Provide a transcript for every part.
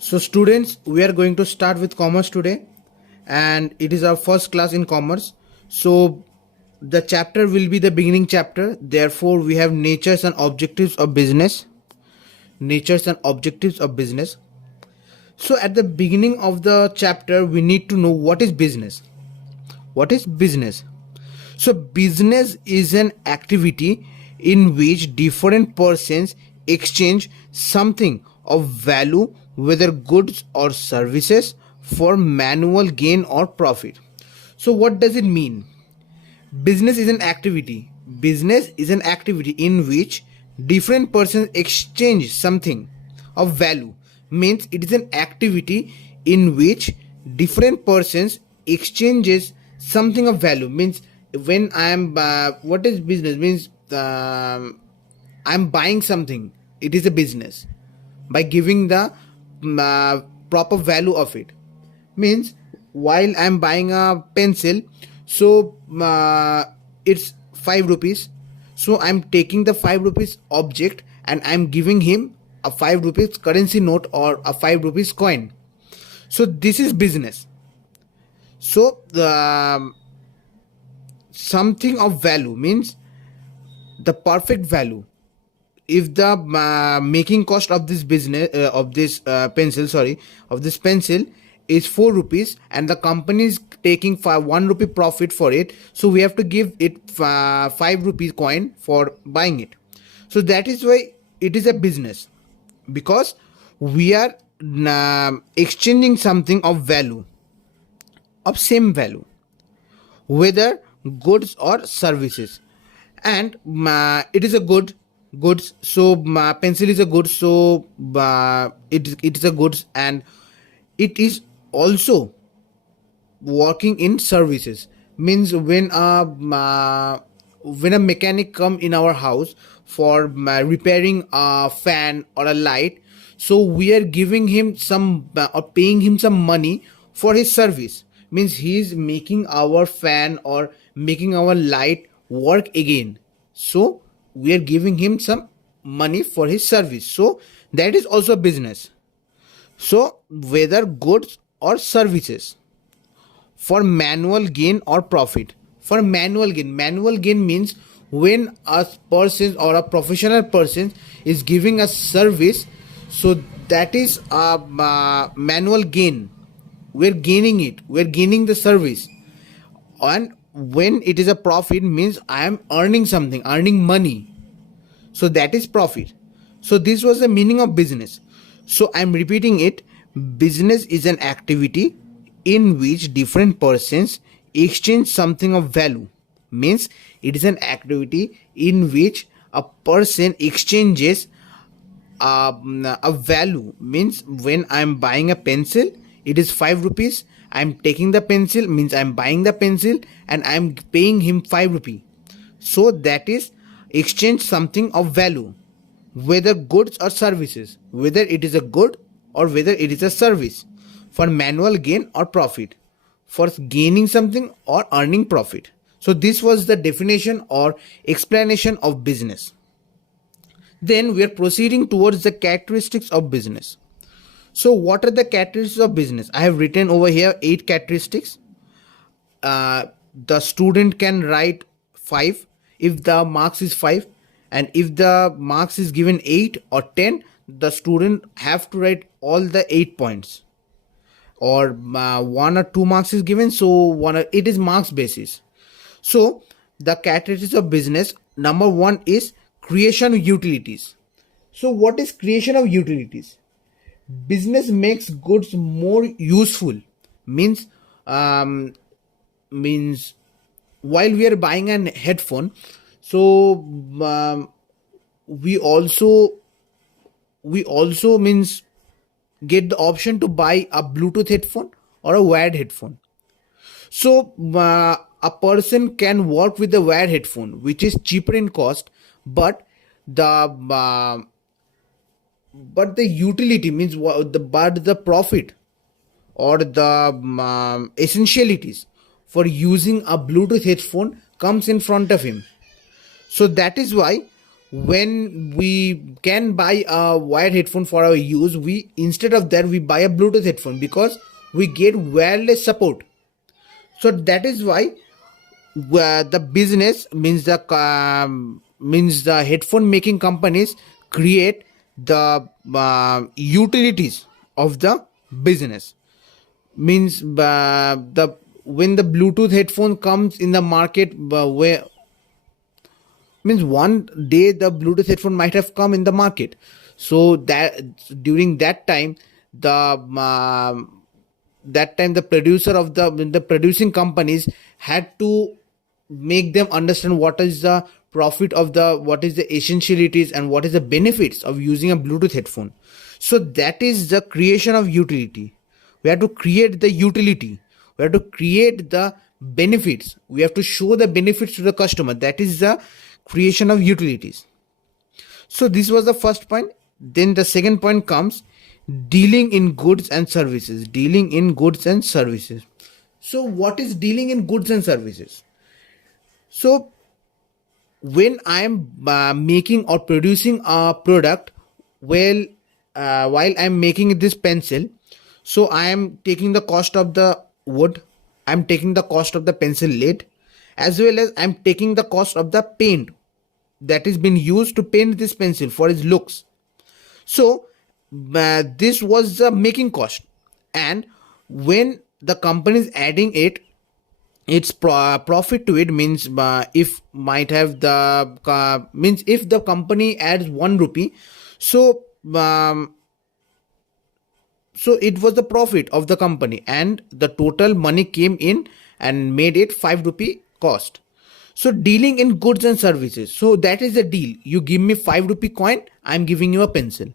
So students, we are going to start with commerce today, and it is our first class in commerce. So the chapter will be the beginning chapter. Therefore, we have natures and objectives of business. Natures and objectives of business. So at the beginning of the chapter, we need to know what is business. What is business? So business is an activity in which different persons exchange something of value, whether goods or services, for manual gain or profit. So what does it mean? Business is an activity. Business is an activity in which different persons exchange something of value. Means it is an activity in which different persons exchanges something of value. Means when I am what is business? Means I'm buying something. It is a business by giving the proper value of it. Means while I'm buying a pencil, so it's 5 rupees. So I'm taking the 5 rupees object and I'm giving him a 5 rupees currency note or a 5 rupees coin. So this is business. So the something of value means the perfect value. If the making cost of this business of this pencil is 4 rupees and the company is taking 1 rupee profit for it, so we have to give it 5 rupees coin for buying it. So that is why it is a business, because we are exchanging something of value, of same value, whether goods or services. And it is a goods. So pencil is a good, so it is a goods, and it is also working in services. Means when a mechanic come in our house for repairing a fan or a light, so we are giving him some or paying him some money for his service. Means he is making our fan or making our light work again, so we are giving him some money for his service. So that is also business. So whether goods or services, for manual gain or profit. For manual gain means when a person or a professional person is giving a service, so that is a manual gain. We're gaining it, we're gaining the service. And when it is a profit means I am earning something, earning money, so that is profit. So this was the meaning of business. So I'm repeating it. Business is an activity in which different persons exchange something of value. Means it is an activity in which a person exchanges a value. Means when I'm buying a pencil, it is 5 rupees. I'm taking the pencil, means I'm buying the pencil and I'm paying him 5 rupee. So that is exchange something of value, whether goods or services, whether it is a good or whether it is a service, for manual gain or profit, for gaining something or earning profit. So this was the definition or explanation of business. Then we are proceeding towards the characteristics of business. So what are the characteristics of business? I have written over here 8 characteristics. The student can write 5 if the marks is 5, and if the marks is given 8 or 10, the student have to write all the 8 points. Or 1 or 2 marks is given, so it is marks basis. So the characteristics of business, number 1 is creation of utilities. So what is creation of utilities? Business makes goods more useful. Means means while we are buying an headphone, so we also means get the option to buy a Bluetooth headphone or a wired headphone. So a person can work with the wired headphone, which is cheaper in cost, but the utility means the profit or the essentialities for using a Bluetooth headphone comes in front of him. So that is why when we can buy a wired headphone for our use, we instead of that we buy a Bluetooth headphone because we get wireless support. So that is why the business means the headphone making companies create the utilities of the business. Means the when the Bluetooth headphone comes in the market, where means one day the Bluetooth headphone might have come in the market, so that during that time the producer of the producing companies had to make them understand what is the profit of the what is the essentialities and what is the benefits of using a Bluetooth headphone. So that is the creation of utility. We have to create the utility, we have to create the benefits, we have to show the benefits to the customer. That is the creation of utilities. So this was the first point. Then the second point comes dealing in goods and services. Dealing in goods and services. So what is dealing in goods and services? So when I am making or producing a product, well, while I am making this pencil, so I am taking the cost of the wood, I am taking the cost of the pencil lead, as well as I am taking the cost of the paint that is been used to paint this pencil for its looks. So this was the making cost, and when the company is adding its profit to it, means if might have the means if the company adds 1 rupee, so so it was the profit of the company and the total money came in and made it 5 rupee cost. So dealing in goods and services, so that is the deal. You give me 5 rupee coin, I am giving you a pencil.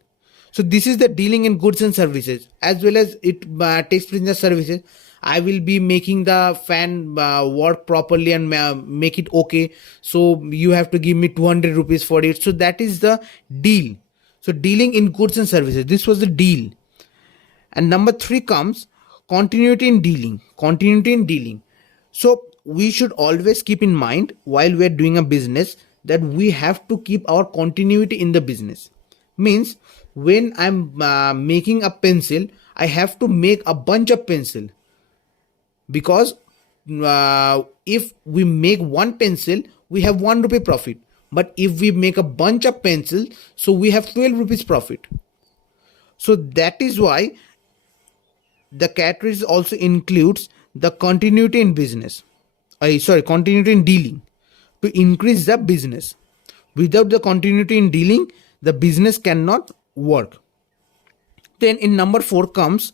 So this is the dealing in goods and services. As well as it takes place in the services, I will be making the fan work properly and make it okay, so you have to give me 200 rupees for it. So that is the deal. So dealing in goods and services, this was the deal. And number 3 comes continuity in dealing. Continuity in dealing. So we should always keep in mind while we are doing a business that we have to keep our continuity in the business. Means when I'm making a pencil, I have to make a bunch of pencil, because if we make one pencil, we have 1 rupee profit. But if we make a bunch of pencils, so we have 12 rupees profit. So that is why the categories also includes the continuity in business. Continuity in dealing to increase the business. Without the continuity in dealing, the business cannot work. Then in number 4 comes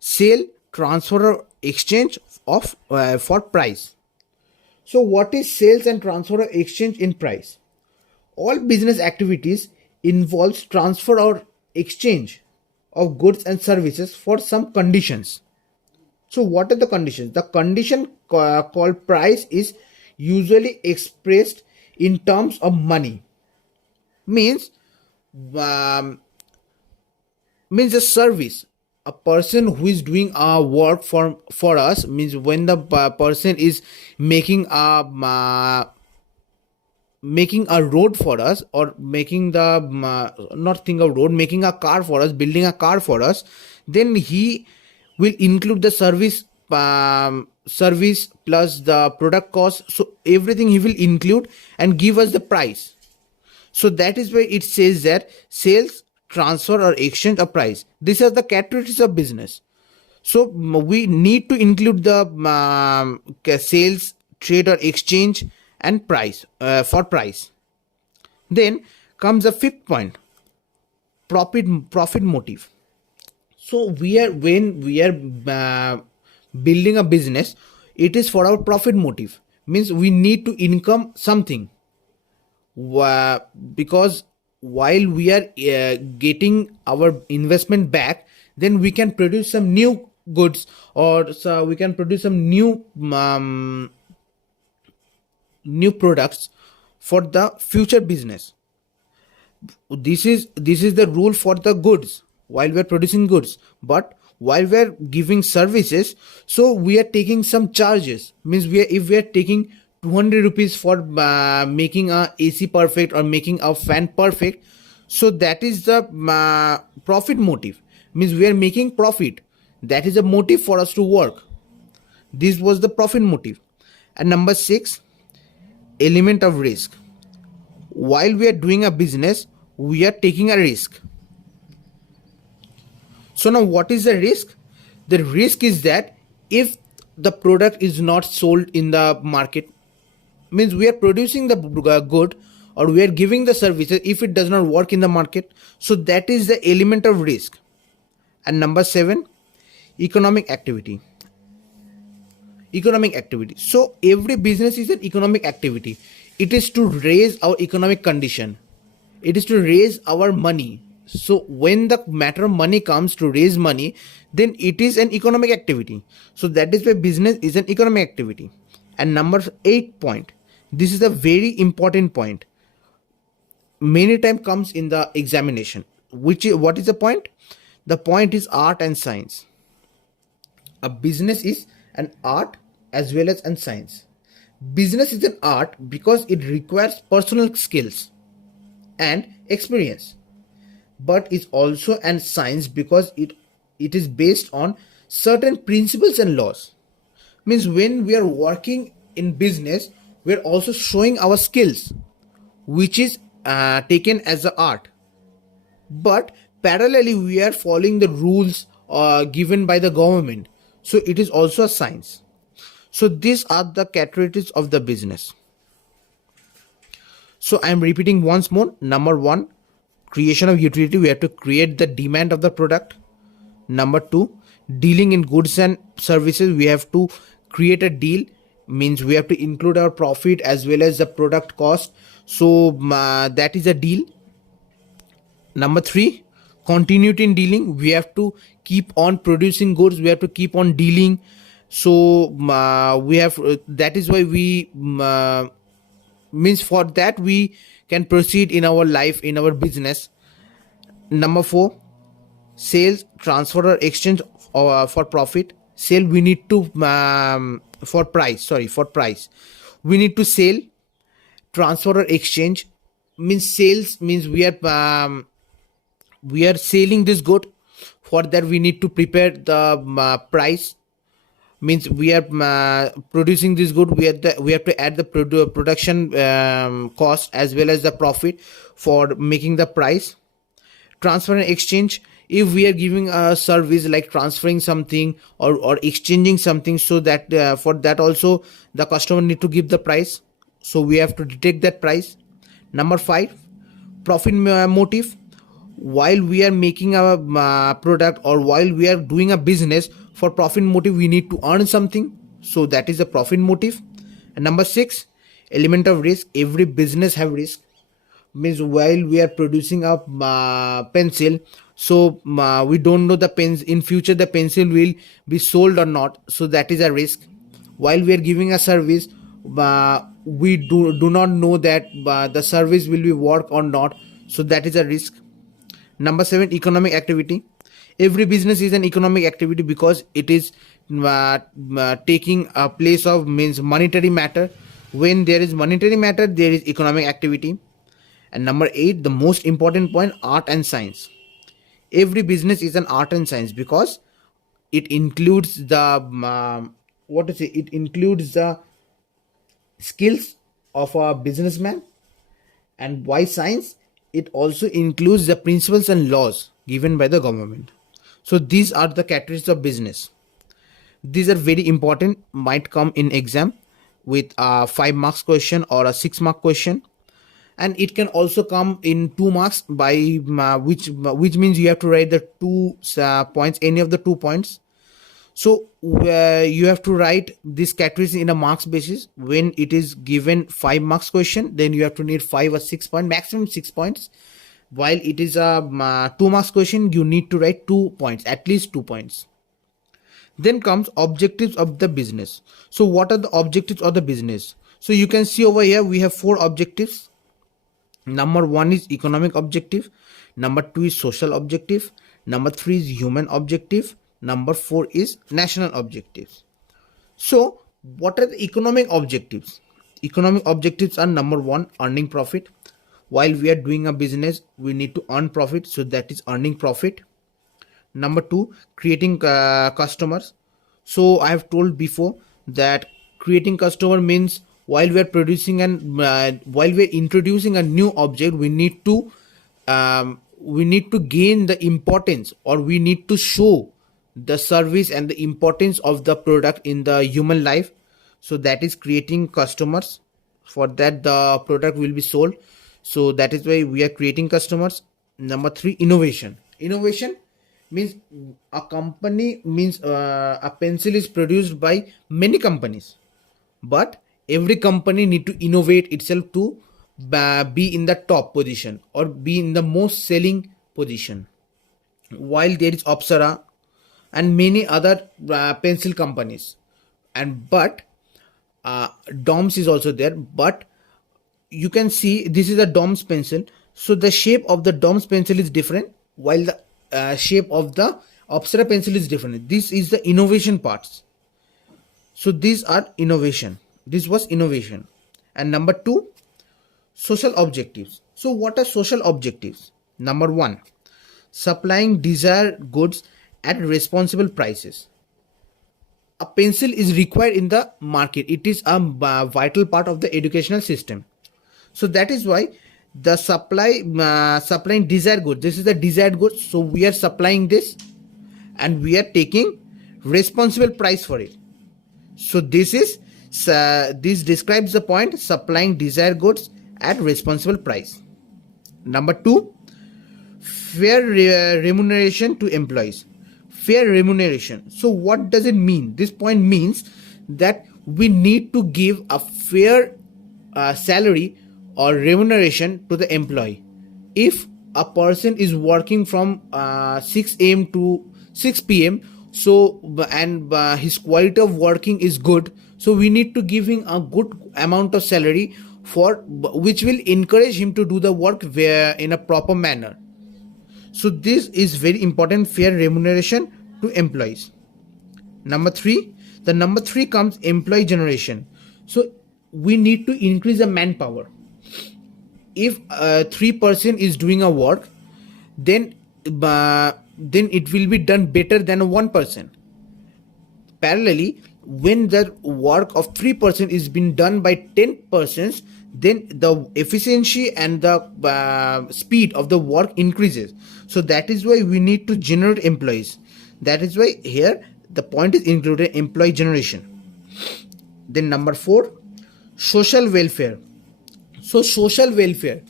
sale, transfer, or exchange of for price. So what is sales and transfer or exchange in price? All business activities involves transfer or exchange of goods and services for some conditions. So what are the conditions? The condition called price is usually expressed in terms of money. Means a service. A person who is doing our work for us, means when the person is making a road for us, or making the not think of road, making a car for us, building a car for us, then he will include the service plus the product cost. So everything he will include and give us the price. So that is why it says that sales, transfer, or exchange of price. These are the categories of business. So we need to include the sales, trade, or exchange, and price for price. Then comes the 5th point, profit motive. So when we are building a business, it is for our profit motive. Means we need to income something, because while we are getting our investment back, then we can produce some new goods, or so we can produce some new products for the future business. This is the rule for the goods while we are producing goods. But while we are giving services, so we are taking some charges. Means if we are taking 200 rupees for making a AC perfect or making a fan perfect. So that is the profit motive. Means we are making profit. That is a motive for us to work. This was the profit motive. And number 6, element of risk. While we are doing a business, we are taking a risk. So now what is the risk? The risk is that if the product is not sold in the market, means we are producing the good or we are giving the services, if it does not work in the market, so that is the element of risk. And number 7, economic activity. Economic activity. So every business is an economic activity. It is to raise our economic condition. It is to raise our money. So when the matter of money comes to raise money, then it is an economic activity. So that is why business is an economic activity. And number 8 point. This is a very important point. Many times comes in the examination. What is the point? The point is art and science. A business is an art as well as an science. Business is an art because it requires personal skills and experience, but it's also an science because it is based on certain principles and laws. Means when we are working in business, we are also showing our skills, which is taken as an art, but parallelly we are following the rules given by the government, so it is also a science. So these are the categories of the business. So I am repeating once more. Number 1, creation of utility. We have to create the demand of the product. Number 2, dealing in goods and services. We have to create a deal. Means we have to include our profit as well as the product cost. So that is a deal. Number 3, continuity in dealing. We have to keep on producing goods. We have to keep on dealing. So we have that is why we means for that we can proceed in our life, in our business. Number 4, sales, transfer or exchange for profit. Sale we need to for price. We need to sell. Transfer or exchange means sales means we are selling this good. For that we need to prepare the price. Means we are producing this good, we have to add the production cost as well as the profit for making the price. Transfer and exchange, if we are giving a service like transferring something or exchanging something, so that for that also the customer need to give the price, so we have to detect that price. Number 5, profit motive. While we are making our product or while we are doing a business, for profit motive we need to earn something, so that is a profit motive. And number 6, element of risk. Every business have risk. Means while we are producing a pencil, so we don't know the pens in future the pencil will be sold or not, so that is a risk. While we are giving a service, we do not know that the service will be work or not, so that is a risk. Number 7, economic activity. Every business is an economic activity because it is taking a place of means monetary matter. When there is monetary matter, there is economic activity. And number 8, the most important point, art and science. Every business is an art and science because it includes the it includes the skills of a businessman. And why science? It also includes the principles and laws given by the government. So these are the categories of business. These are very important, might come in exam with a 5 marks question or a 6 mark question, and it can also come in 2 marks by which means you have to write the 2 points, any of the 2 points. So you have to write these categories in a marks basis. When it is given 5 marks question, then you have to need 5 or 6 points, maximum 6 points. While it is a 2 marks question, you need to write 2 points, at least 2 points. Then comes objectives of the business. So what are the objectives of the business? So you can see over here we have 4 objectives. Number 1 is economic objective. Number 2 is social objective. Number 3 is human objective. Number 4 is national objectives. So what are the economic objectives? economic objectives are: number one, earning profit. While we are doing a business, we need to earn profit, so that is earning profit. Number two, creating customers. So I have told before that creating customer means while we are while we are introducing a new object, we need to gain the importance, or we need to show the service and the importance of the product in the human life. So that is creating customers. For that, the product will be sold. So that is why we are creating customers. Number three, innovation. Innovation means a pencil is produced by many companies, but every company need to innovate itself to be in the top position or be in the most selling position. While there is Apsara and many other pencil companies, and but Doms is also there. But you can see this is a Doms pencil, so the shape of the Doms pencil is different, while the shape of the Apsara pencil is different. This is the innovation parts. So these are innovation. This was innovation. And number two, social objectives. So what are social objectives? Number one, supplying desired goods at responsible prices. A pencil is required in the market. It is a vital part of the educational system. So that is why the supplying desired goods. This is the desired goods. So we are supplying this, and we are taking responsible price for it. So this describes the point: supplying desired goods at responsible price. Number two, fair remuneration to employees. Fair remuneration. So what does it mean? This point means that we need to give a fair salary or remuneration to the employee. If a person is working from 6 a.m. to 6 p.m., so and his quality of working is good, so we need to give him a good amount of salary for which will encourage him to do the work in a proper manner. So this is very important: fair remuneration to employees. Number three comes employee generation. So we need to increase the manpower. If 3% is doing a work, then it will be done better than 1%. Parallelly, when the work of 3% is being done by 10%, then the efficiency and the speed of the work increases. So that is why we need to generate employees. That is why here the point is included: employee generation. Then number four, social welfare. So social welfare.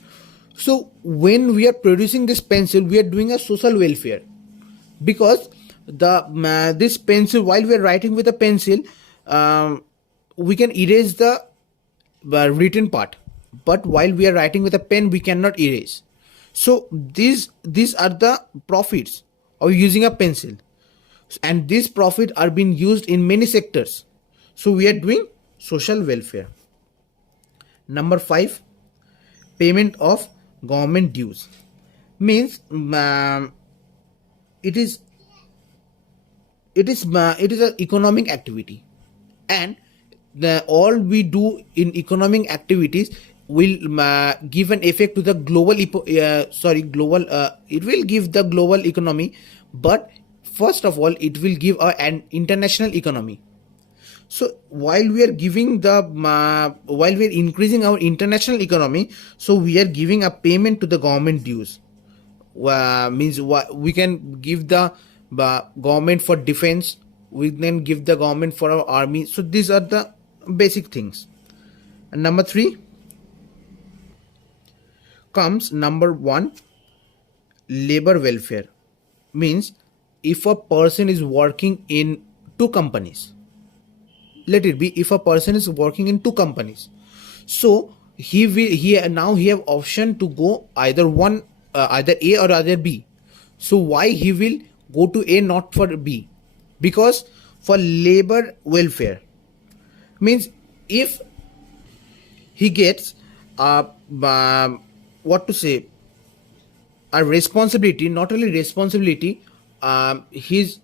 So when we are producing this pencil, we are doing a social welfare, because this pencil, while we are writing with a pencil, we can erase the written part, but while we are writing with a pen, we cannot erase. So these are the profits of using a pencil, and these profits are being used in many sectors. So we are doing social welfare. Number five, payment of government dues. Means it is an economic activity, and all we do in economic activities will give an effect to the it will give the global economy, but first of all it will give an international economy. So while we are increasing our international economy, so we are giving a payment to the government dues. Means we can give the government for defense, we then give the government for our army. So these are the basic things. And number three comes number one, labor welfare. Means if a person is working in two companies, let it be if a person is working in two companies, so he have option to go either A or either B. So why he will go to A, not for B? Because for labor welfare. Means if he gets a responsibility, not only responsibility, his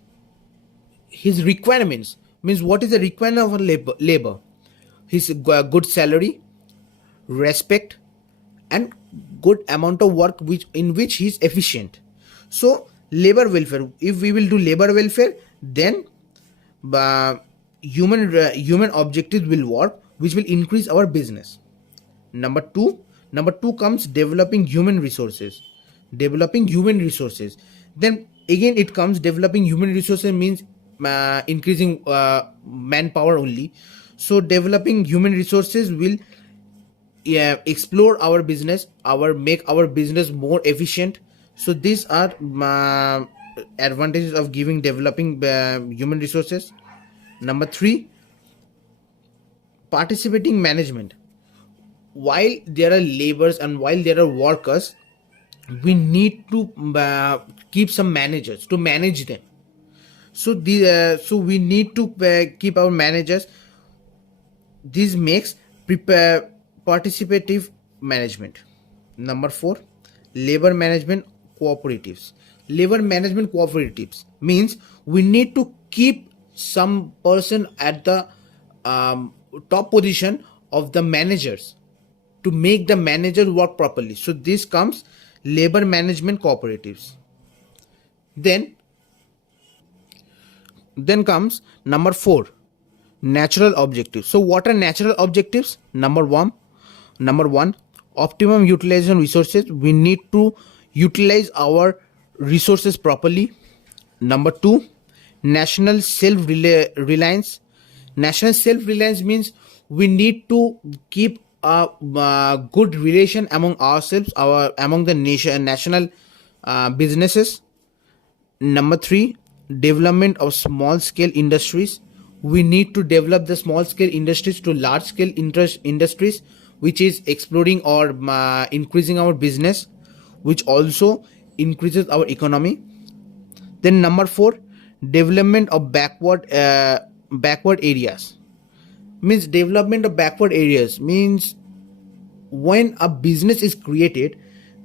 requirements. Means what is the requirement of a labor? His good salary, respect, and good amount of work in which he is efficient. So labor welfare, if we will do labor welfare, then human objectives will work, which will increase our business. Number two comes developing human resources. Developing human resources, then again it comes developing human resources means increasing manpower only. So developing human resources will explore our business, our make our business more efficient. So these are advantages of giving developing human resources. Number three, participating management. While there are laborers and while there are workers, we need to keep some managers to manage them. So we need to keep our managers. This makes prepare participative management. Number four, labor management cooperatives. Labor management cooperatives means we need to keep some person at the top position of the managers to make the manager work properly. So this comes labor management cooperatives. Then comes number four, natural objectives. So what are natural objectives? Number one, optimum utilization resources. We need to utilize our resources properly. Number two, national self-reliance. National self-reliance means we need to keep a good relation among ourselves, among the national businesses. Number three, development of small scale industries. We need to develop the small scale industries to large scale industries, which is exploding or increasing our business, which also increases our economy. Then number four, development of backward areas. Means development of backward areas means when a business is created,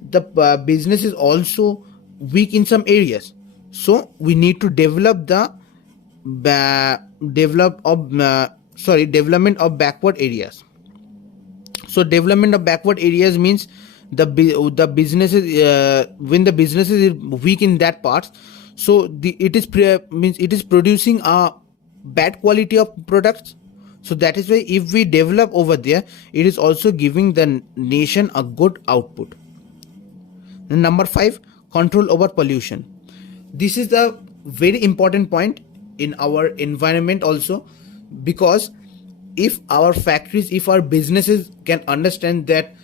the business is also weak in some areas. So we need to develop the development of backward areas. So development of backward areas means the businesses when the businesses is weak in that part, so it is producing a bad quality of products. So that is why if we develop over there, it is also giving the nation a good output. And number five, control over pollution. This is a very important point in our environment also, because if our factories, if our businesses can understand that,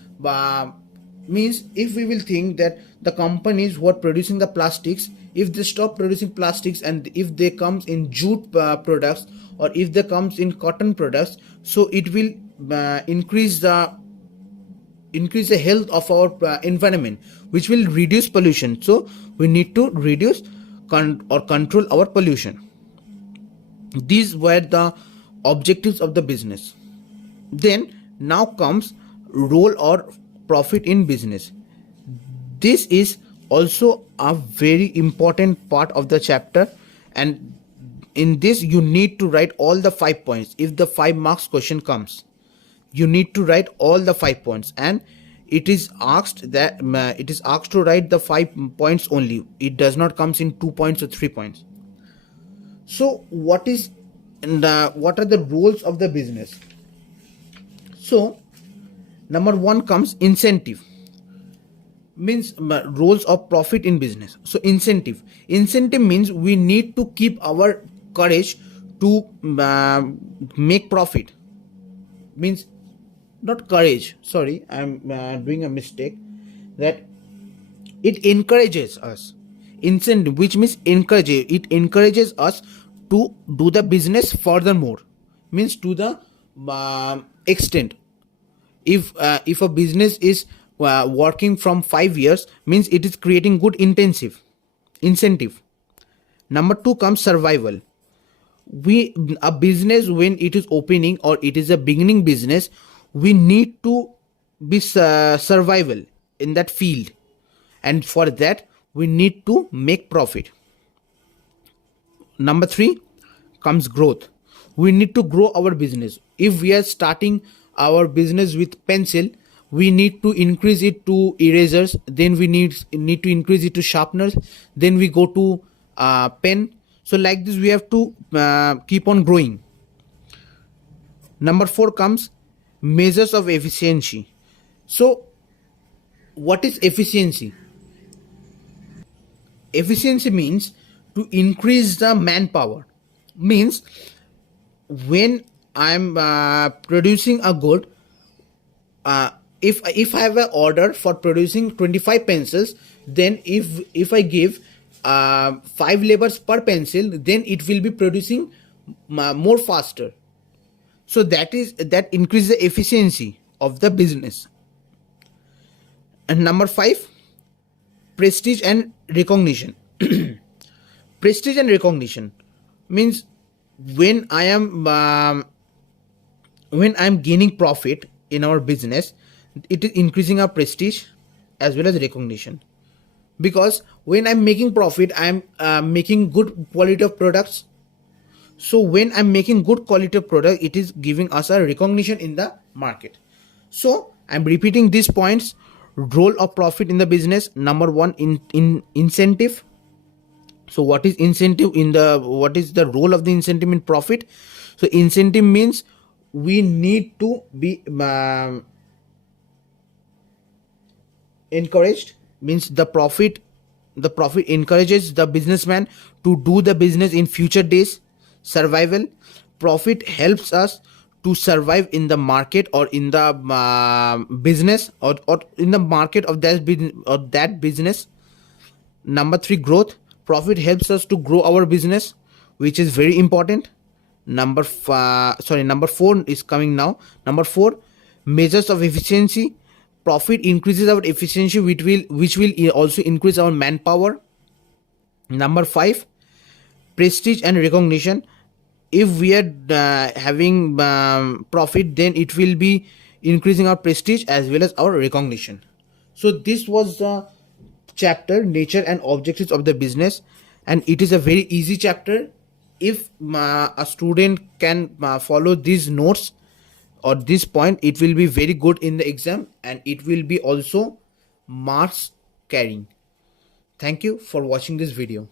means if we will think that the companies who are producing the plastics, if they stop producing plastics and if they comes in jute products, or if they comes in cotton products, so it will increase the health of our environment, which will reduce pollution. So we need to reduce or control our pollution. These were the objectives of the business. Then now comes role or profit in business. This is also a very important part of the chapter, and in this you need to write all the 5 points. If the 5 marks question comes, you need to write all the 5 points, and it is asked to write the 5 points only. It does not comes in 2 points or 3 points. So what are the roles of the business? So number 1 comes incentive, means roles of profit in business. So incentive means we need to keep our courage to make profit. Means not courage, sorry, I'm doing a mistake, that it encourages us. Incentive, which means it encourages us to do the business furthermore, means to the extent. If a business is working from 5 years, means it is creating good incentive. Number 2 comes survival. A business, when it is opening or it is a beginning business, we need to be survival in that field, and for that we need to make profit. Number 3 comes growth. We need to grow our business. If we are starting our business with pencil, we need to increase it to erasers, then we need to increase it to sharpeners, then we go to pen. So like this we have to keep on growing. Number 4 comes measures of efficiency. So what is efficiency? Efficiency means to increase the manpower. Means when I'm producing a good, if I have an order for producing 25 pencils, then if I give 5 labors per pencil, then it will be producing more faster. So that increases the efficiency of the business. And number 5, prestige and recognition. Prestige and recognition means when I am gaining profit in our business, it is increasing our prestige as well as recognition. Because when I'm making profit, I'm making good quality of products. So when I'm making good quality of product, it is giving us a recognition in the market. So I'm repeating these points. Role of profit in the business. Number 1, in incentive. So what is incentive what is the role of the incentive in profit? So incentive means we need to be encouraged. Means the profit encourages the businessman to do the business in future days. Survival. Profit helps us to survive in the market or in the business or in the market of that business. Number 3, growth. Profit helps us to grow our business, which is very important. Number 4 is coming now. Number 4, measures of efficiency. Profit increases our efficiency, which will also increase our manpower. Number 5, prestige and recognition. If we are having profit, then it will be increasing our prestige as well as our recognition. So this was the chapter, nature and objectives of the business, and it is a very easy chapter. If a student can follow these notes or this point, it will be very good in the exam, and it will be also marks carrying. Thank you for watching this video.